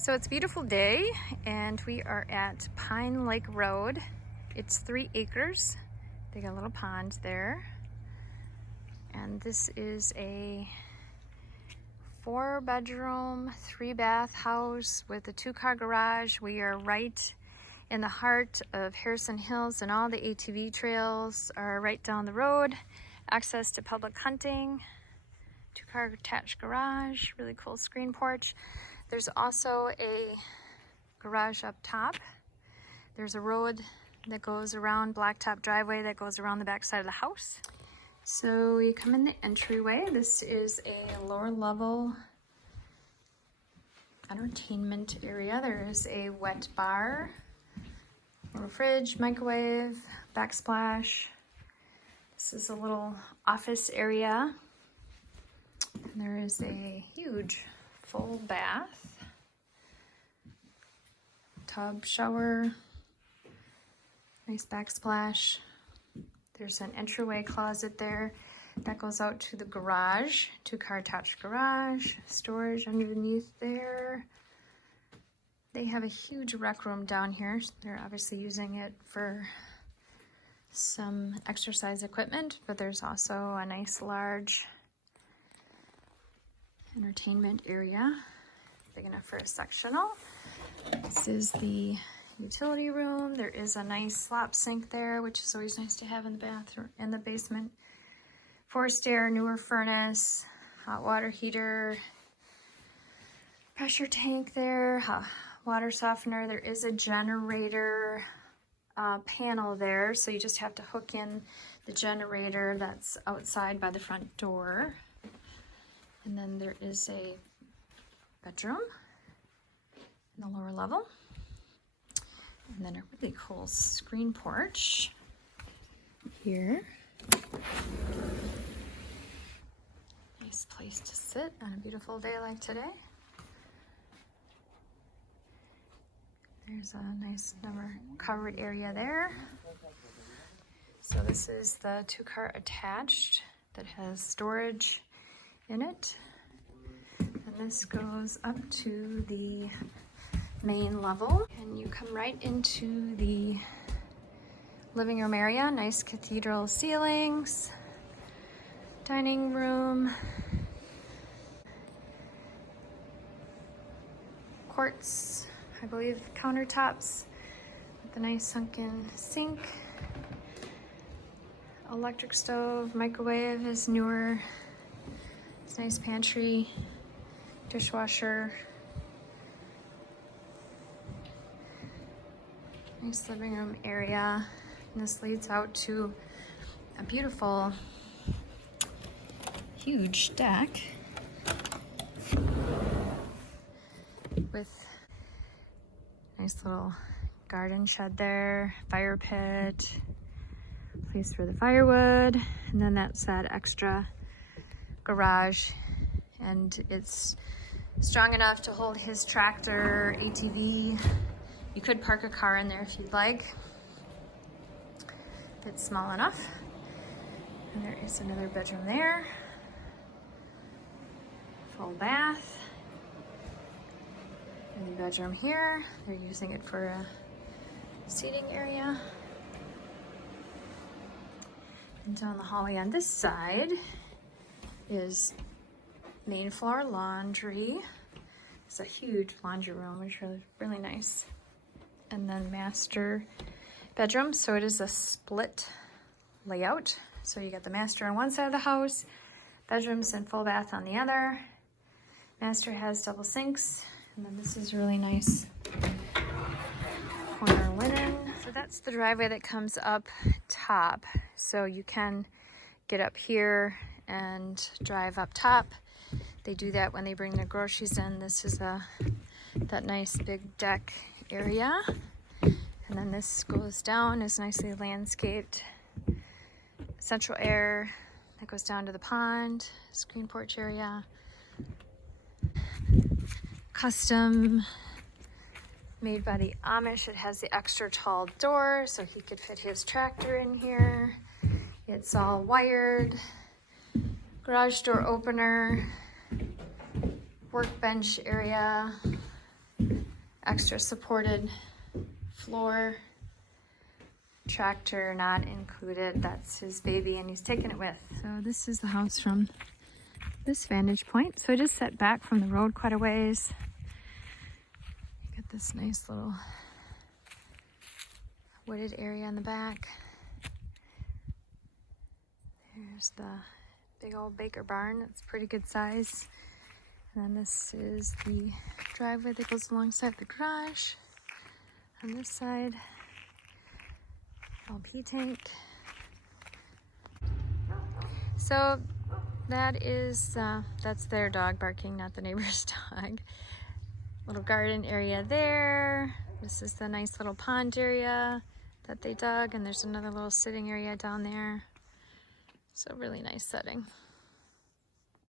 So it's a beautiful day and we are at Pine Lake Road. It's 3 acres. They got a little pond there. And this is a 4-bedroom, 3-bath house with a 2-car garage. We are right in the heart of Harrison Hills and all the ATV trails are right down the road. Access to public hunting, 2-car attached garage, really cool screen porch. There's also a garage up top. There's a road that goes around, blacktop driveway that goes around the back side of the house. So you come in the entryway. This is a lower level entertainment area. There is a wet bar, little fridge, microwave, backsplash. This is a little office area. And there is a huge full bath, tub, shower, nice backsplash. There's an entryway closet there that goes out to the garage, 2-car attached garage, storage underneath there. They have a huge rec room down here. They're obviously using it for some exercise equipment, but there's also a nice large entertainment area, big enough for a sectional. This is the utility room. There is a nice slop sink there, which is always nice to have in the bathroom, in the basement. Forced air, newer furnace, hot water heater, pressure tank there, water softener. There is a generator panel there, so you just have to hook in the generator that's outside by the front door. And then there is a bedroom in the lower level. And then a really cool screen porch here. Nice place to sit on a beautiful day like today. There's a nice covered area there. So this is the 2-car attached that has storage in it. And this goes up to the main level. And you come right into the living room area. Nice cathedral ceilings, dining room, quartz, I believe, countertops with a nice sunken sink. Electric stove, microwave is newer. It's nice pantry, dishwasher. Nice living room area. And this leads out to a beautiful, huge deck with nice little garden shed there, fire pit, place for the firewood, and then that's that extra garage, and it's strong enough to hold his tractor, ATV. You could park a car in there if you'd like. It's small enough. And there is another bedroom there. Full bath. And the bedroom here. They're using it for a seating area. And down the hallway on this side is main floor laundry. It's a huge laundry room, which is really nice. And then master bedroom. So it is a split layout. So you got the master on one side of the house, bedrooms and full bath on the other. Master has double sinks. And then this is really nice corner linen. So that's the driveway that comes up top. So you can get up here and drive up top. They do that when they bring their groceries in. This is that nice big deck area. And then this goes down, is nicely landscaped. Central air that goes down to the pond, screen porch area. Custom made by the Amish. It has the extra tall door so he could fit his tractor in here. It's all wired. Garage door opener, workbench area, extra supported floor. Tractor not included. That's his baby and he's taking it with. So this is the house from this vantage point. So it is set back from the road quite a ways. Got this nice little wooded area in the back. There's the big old Baker barn. It's pretty good size. And then this is the driveway that goes alongside the garage. On this side, LP tank. So that is, that's their dog barking, not the neighbor's dog. Little garden area there. This is the nice little pond area that they dug, and there's another little sitting area down there. So really nice setting.